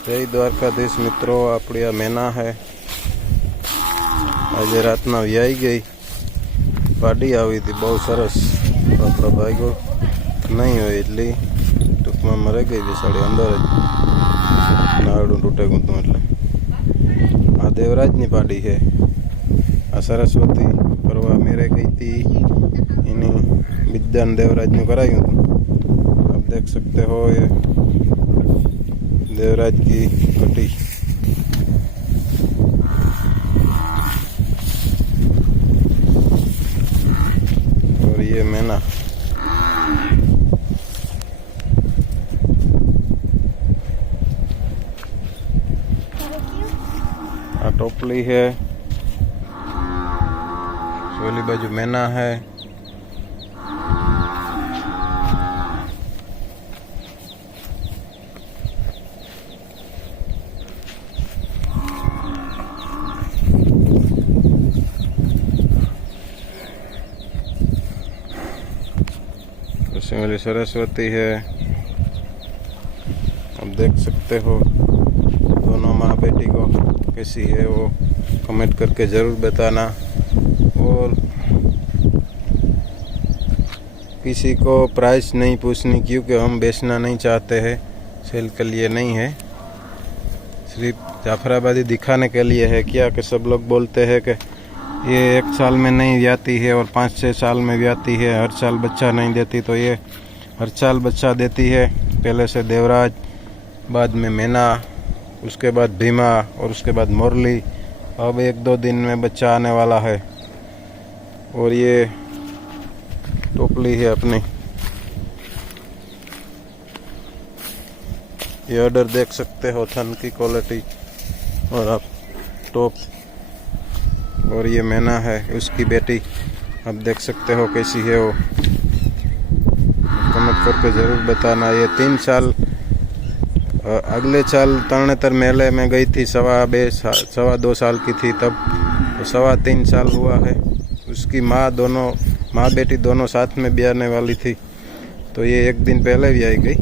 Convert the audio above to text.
जय द्वारकाधीश मित्रों, अपनी आ मैना है। आज रातना व्याई गई पाड़ी आई थी, बहुत सरस। अपना भाई को नहीं हो एटली टूंक में मरी गई थी साड़ी अंदर नाड़ू तूटे गुतू एटले। आ देवराज पाड़ी है। आ सरस्वती परवा मेरे गई थी, इन्हें विद्यान देवराज ने करायु था। आप देख सकते हो ये देवराज की कटी। और ये मैना। आ टोपली है, सोली बाजू मैना है। वाली सरस्वती है। आप देख सकते हो दोनों माँ बेटी को कैसी है, वो कमेंट करके ज़रूर बताना। और किसी को प्राइस नहीं पूछनी, क्योंकि हम बेचना नहीं चाहते हैं, सेल के लिए नहीं है, सिर्फ जाफराबादी दिखाने के लिए है। क्या कि सब लोग बोलते हैं कि ये 1 साल में नहीं ब्याती है और 5-6 साल में ब्याती है, हर साल बच्चा नहीं देती। तो ये हर साल बच्चा देती है। पहले से देवराज, बाद में मैना, उसके बाद भीमा और उसके बाद मुरली। अब 1-2 दिन में बच्चा आने वाला है। और ये टोपली है अपनी। ये ऑर्डर देख सकते हो, थन की क्वालिटी और आप टॉप। और ये मैना है, उसकी बेटी। आप देख सकते हो कैसी है वो, कमेंट करके ज़रूर बताना। ये 3 साल, अगले साल तरणेतर मेले में गई थी, 2.5 साल की थी तब, तो 3.25 साल हुआ है। उसकी माँ बेटी दोनों साथ में ब्याने वाली थी, तो ये 1 दिन पहले भी आई गई।